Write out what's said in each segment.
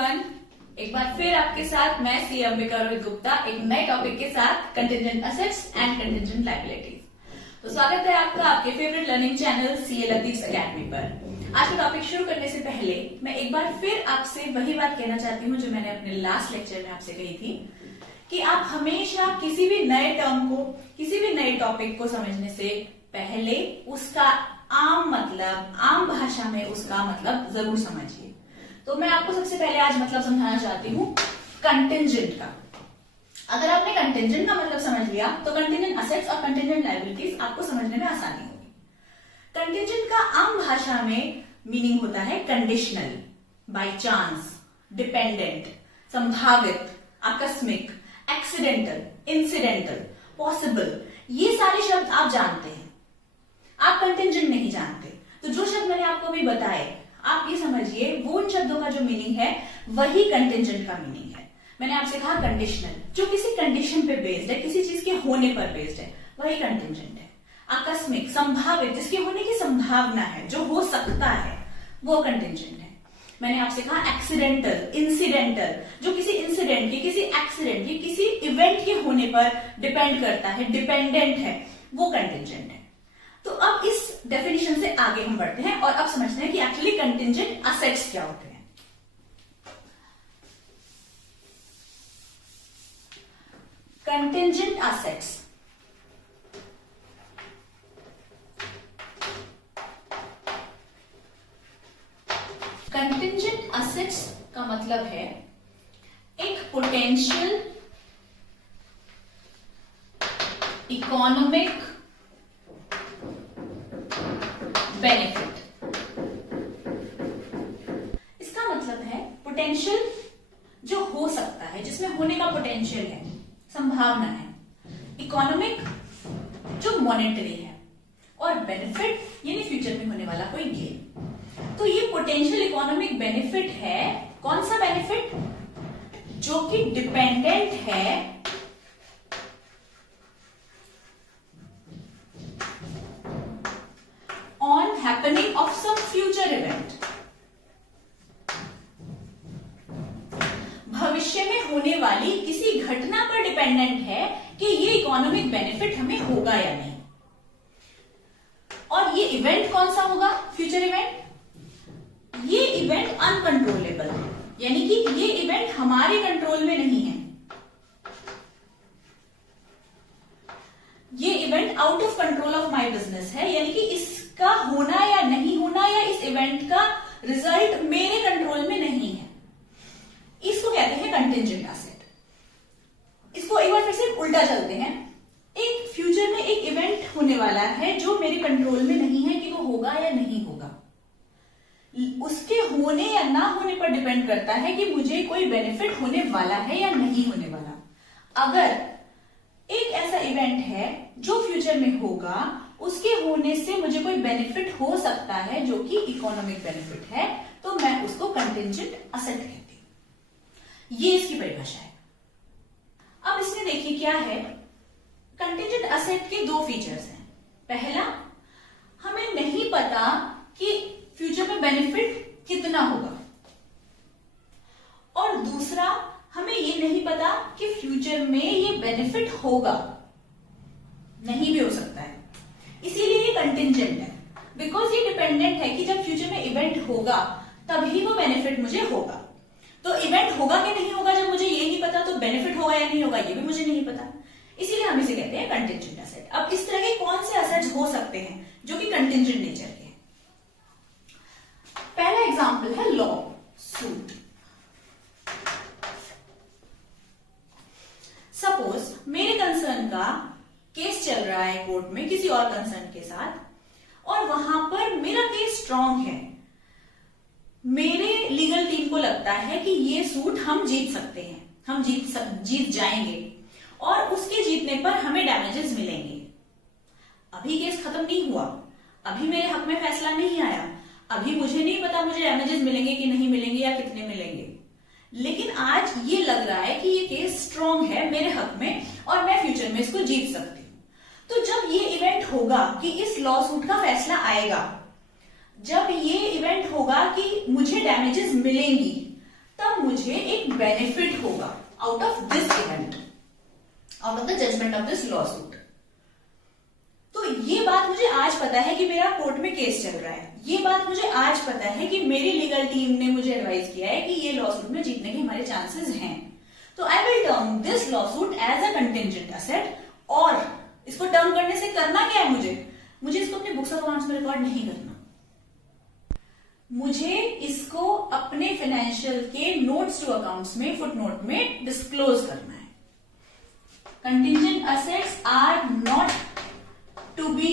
Everyone, एक बार फिर आपके साथ मैं सी अंबिका रोहित गुप्ता एक नए टॉपिक के साथ contingent assets and contingent liabilities. तो स्वागत है आपका आपके favourite learning channel CA Latif academy पर। आज का टॉपिक शुरू करने से पहले मैं एक बार फिर आपसे वही बात कहना चाहती हूँ जो मैंने अपने लास्ट लेक्चर में आपसे कही थी कि आप हमेशा किसी भी नए टर्म को, किसी भी नए टॉपिक को समझने से पहले उसका आम मतलब, आम भाषा में उसका मतलब जरूर समझिए। तो मैं आपको सबसे पहले आज मतलब समझाना चाहती हूँ कंटिंजेंट का। अगर आपने कंटिंजेंट का मतलब समझ लिया तो कंटिंजेंट असेट्स और कंटिंजेंट लायबिलिटीज आपको समझने में आसानी होगी। कंटिंजेंट का आम भाषा में मीनिंग होता है कंडीशनल, बाय चांस, डिपेंडेंट, संभावित, आकस्मिक, एक्सीडेंटल, इंसिडेंटल, पॉसिबल। ये सारे शब्द आप जानते हैं, आप कंटिंजेंट नहीं जानते। तो जो शब्द मैंने आपको अभी बताए, आप ये समझिए वो उन शब्दों का जो मीनिंग है वही कंटिंजेंट का मीनिंग है। मैंने आपसे कहा कंडीशनल, जो किसी कंडीशन पे बेस्ड है, किसी चीज के होने पर बेस्ड है, वही कंटिंजेंट है। आकस्मिक, संभावित, जिसके होने की संभावना है, जो हो सकता है, वो कंटिंजेंट है। मैंने आपसे कहा एक्सीडेंटल, इंसिडेंटल, जो किसी इंसिडेंट के, किसी एक्सीडेंट के, किसी इवेंट के होने पर डिपेंड करता है, डिपेंडेंट है, वो कंटिंजेंट है। तो अब इस डेफिनेशन से आगे हम बढ़ते हैं और अब समझते हैं कि एक्चुअली कंटिंजेंट असेट्स क्या होते हैं। कंटिंजेंट असेट्स कंटिंजेंट असेट्स का मतलब है एक पोटेंशियल इकोनॉमिक बेनिफिट। इसका मतलब है पोटेंशियल जो हो सकता है, जिसमें होने का पोटेंशियल है, संभावना है। इकोनॉमिक जो मॉनेटरी है, और बेनिफिट यानी फ्यूचर में होने वाला कोई गेन। तो ये पोटेंशियल इकोनॉमिक बेनिफिट है। कौन सा बेनिफिट? जो कि डिपेंडेंट है on happening of some future event। भविष्य में होने वाली किसी घटना पर डिपेंडेंट है कि ये इकोनॉमिक बेनिफिट हमें होगा या नहीं। और ये इवेंट कौन सा होगा? Future event. ये इवेंट अनकंट्रोलेबल है, यानी कि ये इवेंट हमारे कंट्रोल में नहीं है। ये event out of control of my business है, यानी कि इसका होना या नहीं होना, या इस इवेंट का रिजल्ट मेरे कंट्रोल में नहीं है। इसको कहते हैं कंटिंजेंट असेट। इसको एक बार फिर से उल्टा चलते हैं। एक फ्यूचर में एक इवेंट होने वाला है जो मेरे कंट्रोल में नहीं है कि वो होगा या नहीं होगा। उसके होने या ना होने पर डिपेंड करता है कि मुझे कोई बेनिफिट होने वाला है या नहीं होने वाला। अगर एक ऐसा इवेंट है जो फ्यूचर में होगा, उसके होने से मुझे कोई बेनिफिट हो सकता है जो कि इकोनॉमिक बेनिफिट है, तो मैं उसको कंटिंजेंट असेट कहती हूं। ये इसकी परिभाषा है। अब इसमें देखिए क्या है। कंटिंजेंट असेट के दो फीचर्स हैं। पहला, हमें नहीं पता कि फ्यूचर में बेनिफिट कितना होगा, और दूसरा, हमें ये नहीं पता कि फ्यूचर में ये बेनिफिट होगा, नहीं भी हो सकता है। इसीलिए ये कंटिंजेंट है, बिकॉज ये डिपेंडेंट है कि जब फ्यूचर में इवेंट होगा तभी वो बेनिफिट मुझे होगा। तो इवेंट होगा कि नहीं होगा, जब मुझे ये नहीं पता, तो बेनिफिट होगा या नहीं होगा ये भी मुझे नहीं पता। इसीलिए हम इसे कहते हैं कंटिंजेंट असेट। अब इस तरह के कौन से असेट्स हो सकते हैं जो कि कंटिंजेंट नेचर के हैं? पहला एग्जाम्पल है लॉ सूट। सपोज मेरे कंसर्न का केस चल रहा है कोर्ट में किसी और कंसर्न के साथ, और वहां पर मेरा केस स्ट्रांग है। मेरे लीगल टीम को लगता है कि ये सूट हम जीत सकते हैं, हम जीत जाएंगे, और उसके जीतने पर हमें डैमेजेस मिलेंगे। अभी केस खत्म नहीं हुआ, अभी मेरे हक में फैसला नहीं आया, अभी मुझे नहीं पता मुझे डैमेजेस मिलेंगे कि नहीं मिलेंगे या कितने मिलेंगे, लेकिन आज ये लग रहा है कि ये केस स्ट्रांग है मेरे हक में और मैं फ्यूचर में इसको जीत सकती हूँ। तो जब ये इवेंट होगा कि इस लॉ सूट का फैसला आएगा, जब ये इवेंट होगा कि मुझे डैमेजेस मिलेंगी, तब मुझे एक बेनिफिट होगा out of this event, out of the judgement of this lawsuit. तो ये बात मुझे आज पता है कि मेरा कोर्ट में केस चल रहा है, ये बात मुझे आज पता है कि मेरी लीगल टीम ने मुझे एडवाइस किया है कि ये लॉ सूट में जीतने के हमारे चांसेस हैं। तो I will term this lawsuit as a contingent asset. और इसको टर्म करने से करना क्या है, मुझे इसको अपने बुक्स ऑफ अकाउंट्स में रिकॉर्ड नहीं करना, मुझे इसको अपने फाइनेंशियल के नोट्स टू अकाउंट्स में फुटनोट में डिस्क्लोज करना है। Contingent assets are not to be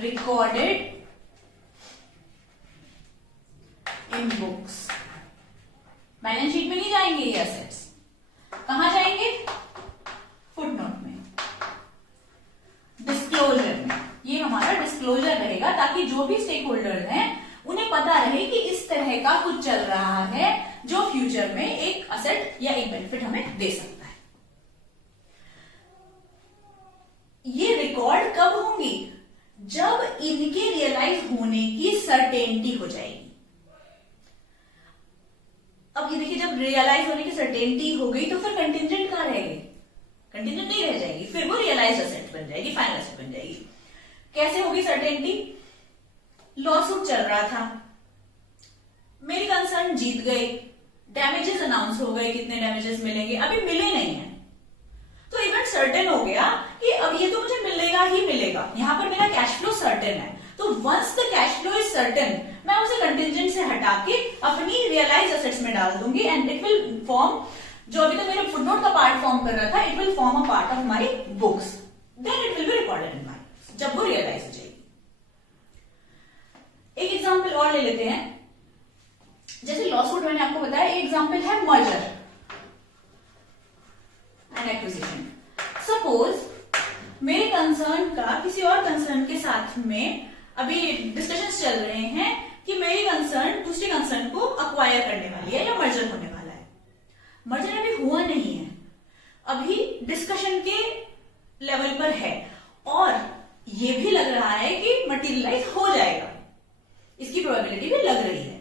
recorded in books. Balance sheet में नहीं जाएंगे ये एसेट्स, कहां जाएंगे? फुटनोट में, डिस्क्लोजर में। ये हमारा डिस्क्लोजर रहेगा ताकि जो भी स्टेक होल्डर्स हैं उन्हें पता रहे कि इस तरह का कुछ चल रहा है जो फ्यूचर में एक असेट या एक बेनिफिट हमें दे सकता है। ये रिकॉर्ड कब होंगी? जब इनके रियलाइज होने की सर्टेनिटी हो जाएगी। अब ये देखिए, जब रियलाइज होने की सर्टेनिटी हो गई तो फिर कंटिंजेंट कहां रहेगी? कंटिंजेंट नहीं रह जाएगी, फिर वो रियलाइज असेट बन जाएगी, फाइनल असेट बन जाएगी। कैसे होगी सर्टेनिटी? लॉ सूट चल रहा था, मेरी कंसर्न जीत गई, डैमेजेस अनाउंस हो गए, कितने डैमेजेस मिलेंगे, अभी मिले नहीं है, तो इवेंट सर्टेन हो गया कि अब ये तो मुझे मिलेगा ही मिलेगा। यहां पर मेरा कैश फ्लो सर्टेन है, तो once the cash flow is certain, मैं उसे कंटिंजेंट से हटा के अपनी रियलाइज एसेट्स में डाल दूंगी एंड इट विल फॉर्म, जो अभी तो मेरे फुटनोट का पार्ट फॉर्म कर रहा था, it will form a part of my books, then it will be recorded in my books जब वो रियलाइज हो जाएगी। एक एग्जांपल और ले लेते हैं, जैसे लॉ सूट मैंने आपको बताया, एक एग्जांपल है मर्जर एंड एक्विजिशन। सपोज मेरे कंसर्न का किसी और कंसर्न के साथ में अभी डिस्कशंस चल रहे हैं कि मेरी कंसर्न दूसरी कंसर्न को अक्वायर करने वाली है या मर्जर होने वाला है। मर्जर अभी हुआ नहीं है, अभी डिस्कशन के लेवल पर है और ये भी लग रहा है कि मटेरियलाइज हो जाएगा, इसकी प्रोबेबिलिटी भी लग रही है।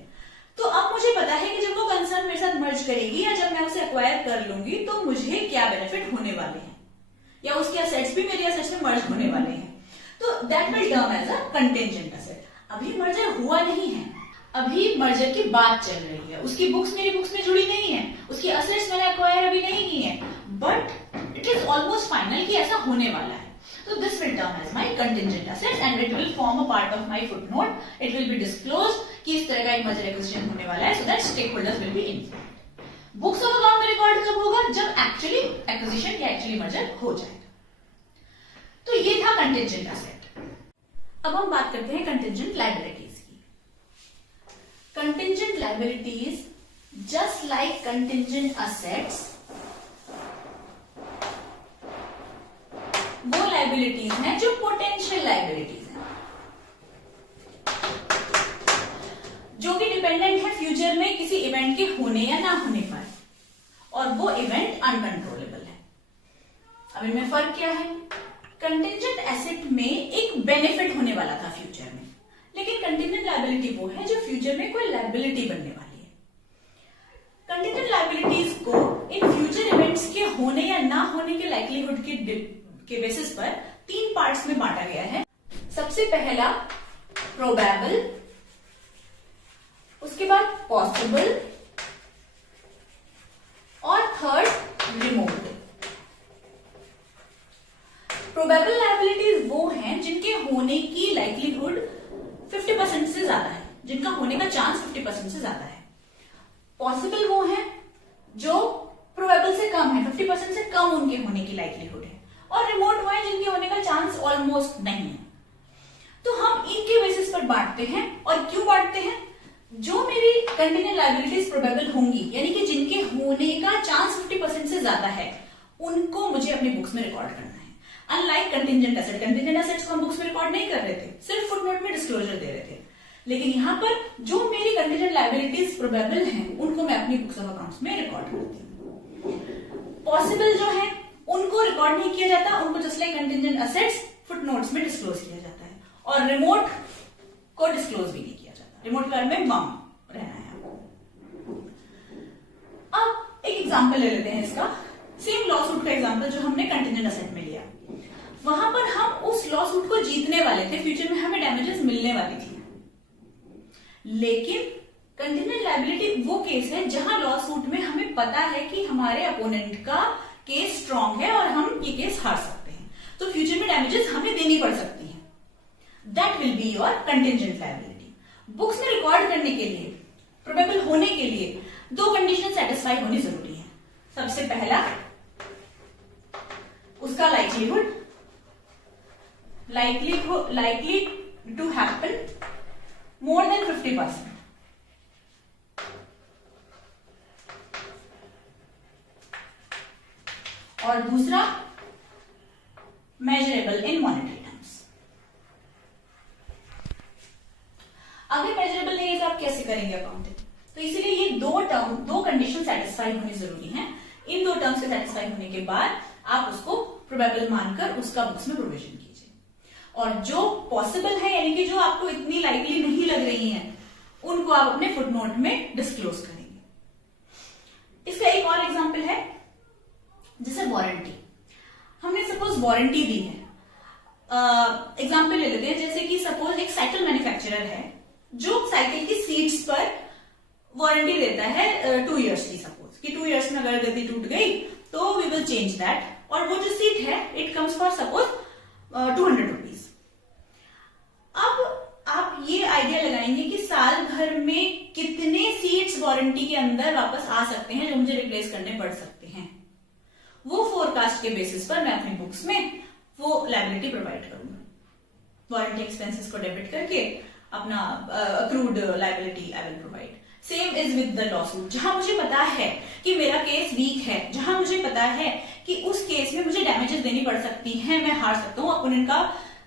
तो अब मुझे पता है कि जब वो कंसर्न मेरे साथ मर्ज करेगी या जब मैं उसे एक्वायर कर लूंगी तो मुझे क्या बेनिफिट होने वाले हैं, या उसके असेट्स भी मेरे असेट्स में मर्ज होने वाले हैं। तो that will term as a contingent asset. अभी मर्जर हुआ नहीं है, अभी मर्जर की बात चल रही है, उसकी बुक्स मेरी बुक्स में जुड़ी नहीं है, उसकी असेट्स मैंने एक्वायर अभी नहीं की है, but it is almost final कि ऐसा होने वाला है। So this will term as my contingent asset and it will form a part of my footnote. It will be disclosed कि इस तरह का एक merger acquisition होने वाला है, so that stakeholders will be informed. Books of account में record कब होगा? जब actually acquisition या actually merger हो जाएगा। तो ये था contingent asset। अब हम बात करते हैं contingent liabilities की। Contingent liabilities just like contingent assets वो लाइबिलिटीज हैं जो पोटेंशियल लाइबिलिटीज हैं, जो कि डिपेंडेंट है फ्यूचर में किसी इवेंट के होने या ना होने पर, और वो इवेंट अनकंट्रोलेबल है। अब इनमें फर्क क्या है? कंटिंजेंट एसेट में एक बेनिफिट होने वाला था फ्यूचर में, लेकिन कंटिंजेंट लाइबिलिटी वो है जो फ्यूचर में कोई लाइबिलिटी बनने वाली है। कंटिंजेंट लाइबिलिटीज को इन फ्यूचर इवेंट्स के होने या ना होने के लाइक्लीहुड के बेसिस पर तीन पार्ट्स में बांटा गया है। सबसे पहला प्रोबेबल, उसके बाद पॉसिबल और थर्ड रिमोट। प्रोबेबल लायबिलिटीज वो हैं जिनके होने की लाइक्लीहुड 50% से ज्यादा है, जिनका होने का चांस 50% से ज्यादा है। पॉसिबल वो हैं जो प्रोबेबल से कम है, 50% से कम उनके होने की लाइक्लीहुड है, और रिमोट वो है जिनके होने का चांस ऑलमोस्ट नहीं है। तो हम इनके बेसिस पर बांटते हैं। और क्यों बांटते हैं? जो मेरी कंटिजेंट लायबिलिटीज प्रोबेबल होंगी, यानी कि जिनके होने का चांस 50% से ज्यादा है, उनको मुझे अपनी बुक्स में रिकॉर्ड करना है। Unlike contingent asset, contingent assets को हम बुक्स में रिकॉर्ड नहीं कर रहे थे, सिर्फ फुटनोट में डिस्क्लोजर दे रहे थे। लेकिन यहां पर जो मेरी कंटिजेंट लायबिलिटीज प्रोबेबल हैं, उनको मैं अपनी बुक्स ऑफ अकाउंट्स में रिकॉर्ड करती हूँ। पॉसिबल जो है उनको रिकॉर्ड नहीं किया जाता, उनको just like contingent assets footnotes में डिस्क्लोज किया जाता है, और रिमोट को डिस्क्लोज भी नहीं किया जाता। रिमोट के बारे में मम रहना है आपको। एग्जाम्पल ले लेते हैं इसका, सेम लॉ सूट का एग्जाम्पल जो हमने कंटिजेंट असेट में लिया। वहां पर हम उस लॉ सूट को जीतने वाले थे, फ्यूचर में हमें डैमेजेस मिलने वाली थी। लेकिन कंटिजेंट लायबिलिटी वो केस है जहां लॉ सूट में हमें पता है कि हमारे अपोनेंट का केस स्ट्रांग है और हम ये केस हार सकते हैं, तो फ्यूचर में डैमेजेस हमें देनी पड़ सकती हैं। That will be your contingent liability. Books में रिकॉर्ड करने के लिए, प्रोबेबल होने के लिए 2 कंडीशन सेटिस्फाई होनी जरूरी है। सबसे पहला उसका likelihood, likely to happen more than 50%, और दूसरा measurable in monetary terms। अगर measurable नहीं है तो आप कैसे करेंगे अकाउंटिंग? तो इसीलिए ये दो कंडीशन सेटिस्फाई होनी जरूरी है। इन 2 टर्म्स के सेटिस्फाई होने के बाद आप उसको प्रोबेबल मानकर उसका बुक्स में प्रोविजन कीजिए, और जो पॉसिबल है यानी कि जो आपको इतनी लाइकली नहीं लग रही हैं, उनको आप अपने फुटनोट में डिस्क्लोज करेंगे। इसका एक और एग्जांपल है, जैसे वारंटी। हमने सपोज वारंटी दी है, एग्जांपल ले लेते हैं, जैसे कि सपोज एक साइकिल मैन्युफैक्चरर है जो साइकिल की सीट्स पर वारंटी देता है 2 इयर्स की। सपोज कि 2 इयर्स में अगर गद्दी टूट गई तो वी विल चेंज दैट, और वो जो सीट है it comes for suppose 200 rupees. अब आप ये आइडिया लगाएंगे कि साल भर में कितने सीट्स वारंटी के अंदर वापस आ सकते हैं जो मुझे रिप्लेस करने पड़ सकते हैं। वो फोरकास्ट के बेसिस पर मैं अपनी बुक्स में वो लायबिलिटी प्रोवाइड करूंगा। वारंटी एक्सपेंसेस को डेबिट करके अपना accrued liability I will provide. Same is with the law suit, जहां मुझे पता है कि मेरा केस वीक है, जहां मुझे पता है कि उस केस में मुझे डैमेजेस देनी पड़ सकती हैं, मैं हार सकता हूं, अपोनेंट का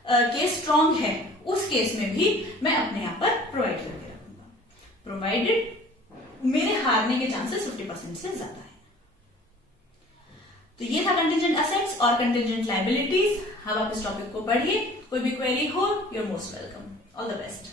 केस स्ट्रांग है, उस केस में भी मैं अपने यहां पर प्रोवाइड करके रखूंगा, प्रोवाइडेड मेरे हारने के चांसेस 50% से ज्यादा है। तो ये था कंटिजेंट असेट्स और कंटिजेंट लायबिलिटीज। अब आप इस टॉपिक को पढ़िए, कोई भी क्वेरी हो, you are most welcome. All the best.